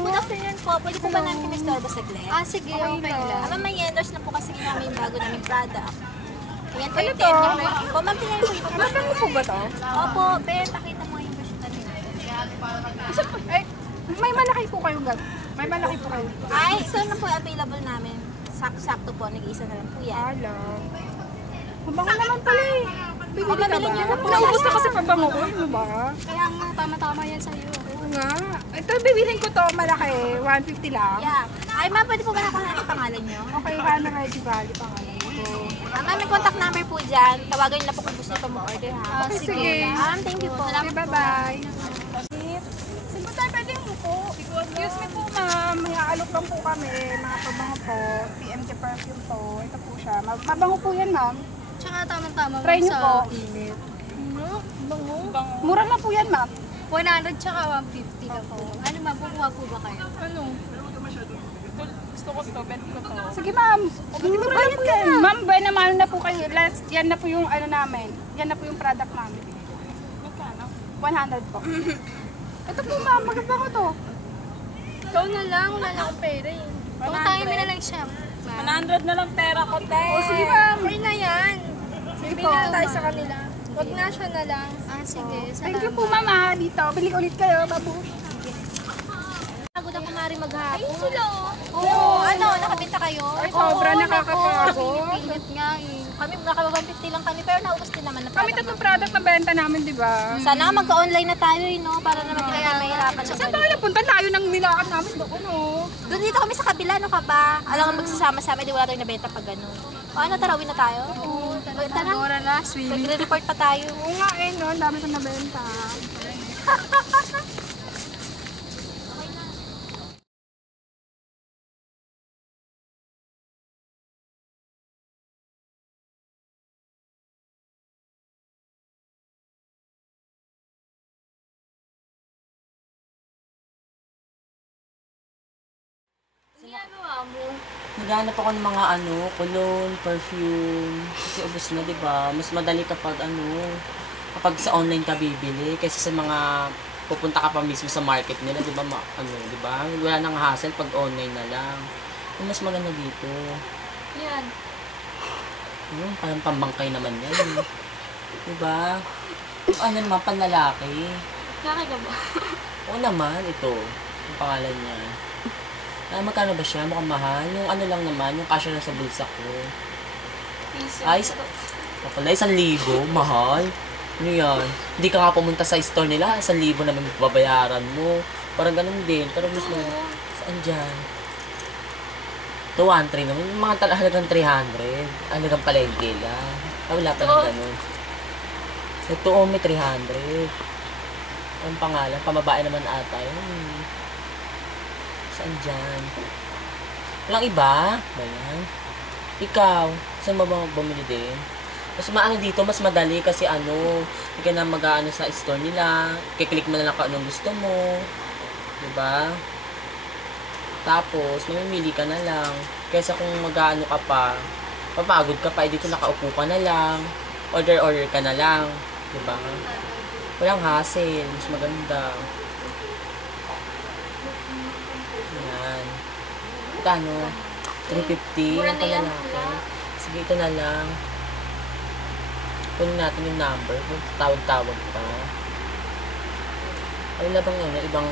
good afternoon po. Pwede po ba namin kami-storbo saglit? Sige, okay lang. Ma'am, may endorse na po kasi namin yung bago naming product. Ayan po Ano yung to? po. Ma'am, tingnan po yung Mabango po ba to? Opo, Ben, pakita mo yung version namin. Ay, may malaki po kayo gag. May malaki po kayo. Ay, so na po available namin. Sakto po, nag-iisa na lang po yan. Alam. Mabango naman pala eh. Bibili ka Mabili niyo na ba? po. Naubos na kasi pabango ko. Ano ba? Kaya nga, tama-tama yan sa'yo. Oo nga. Ito, bibilin ko to malaki. 150 lang. Yeah. Ay, ma'am, pwede po ba nakuha ang pangalan nyo? Okay, Hana Ready Valley pangalan ko. Ma'am, may contact number po dyan. Tawagan nyo na po kung gusto nyo pa mag-order ha. Okay, sige. Ma'am, thank you po. Okay, bye-bye. Sige tayo, pwede mo po. Excuse me po, ma'am. May aalok lang po kami. Mga pabango po. PMK perfume po. Ito po siya. Mabango po yan, ma'am. Tsaka tamang-tama Try niyo po. init. Bango. Mura na po yan, ma'am. 100 tsaka 150 lang po. Ano ma'am, kukuha po ba kayo? Ano? Gusto ko to, bet ko to. Sige, ma'am. Mura na po yan. Ma'am, naman na po kayo. Yan na po yung ano namin. Yan na po yung product namin. Magkano? 100 po. Ito po, ma'am. Magbago to. Ikaw na lang, wala na akong pera eh. Pangtangin mo na lang siya. 100 na lang pera ko, te. O, sige, ma'am. Okay na yan. Sige Bili po. na tayo sa kanila. Huwag na siya na lang. Sige. Thank you po, mama. Dito. Bili ulit kayo, babu. Pagod ako mari maghapon. Ayun sila Oo, ano, nakabenta kayo? Sobra nakakapagod. Pinit nga eh. Kami, naka 150 lang kami, pero naubos din naman na Kami tatlong product na benta namin, di ba? Sana nga magka-online na tayo, no? Para naman hindi tayo mahirapan. Saan tayo napunta? Layo ng nilakad namin doon, no? Doon dito kami sa kabila, no ka ba? Alam nga magsasama-sama, di wala tayong nabenta pag gano'n. O ano, tarawin na tayo? Oo, tara. Dora na, swimming. Nagre-report pa tayo. Oo nga eh, no? Ang dami kong nabenta. Ginagawa mo? Naghanap ako ng mga cologne, perfume. Kasi ubos na, di ba? Mas madali kapag sa online ka bibili kaysa sa mga pupunta ka pa mismo sa market nila, di ba? Di ba? Wala nang hassle pag online na lang. Yung mas maganda dito. Yan. Parang pambangkay naman yan. Di ba? Ano naman, panlalaki. Laki ka ba? Oo naman, ito. Yung pangalan niya. Magkano ba siya? Mukhang mahal. Yung ano lang naman, yung kasya lang sa bulsa ko. Ay, pala, 1,000. Mahal. Ano yan? Hindi ka nga pumunta sa store nila, 1,000 naman babayaran mo. Parang ganun din. Pero mas mo, saan dyan? Ito, 1,300 naman. Yung mga halagang 300. Halagang palengke lang. Wala pa ng ganun. Ito, may 300. Ang pangalan, pamabae naman ata yun. Saan dyan? Walang iba? Ba yan? Ikaw, saan ba bumili din? Mas maano dito, mas madali kasi hindi ka na mag-ano sa store nila. Kiklik mo na lang kung anong gusto mo. Diba? Tapos, mamimili ka na lang. Kaysa kung mag-ano ka pa, papagod ka pa, dito nakaupo ka na lang. Order ka na lang. Diba? Walang hassle. Mas maganda. Kano? 350 yung palalaki. Sige, ito na lang. Kunin natin yung number. Tawag-tawag pa. Ay, labang ibang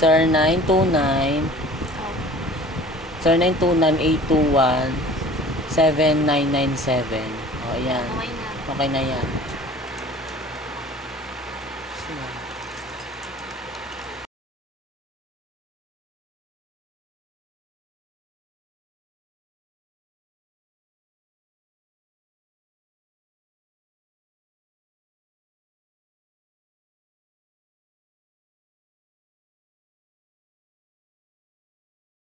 0929 0929 821 7997. O, ayan. Okay na yan.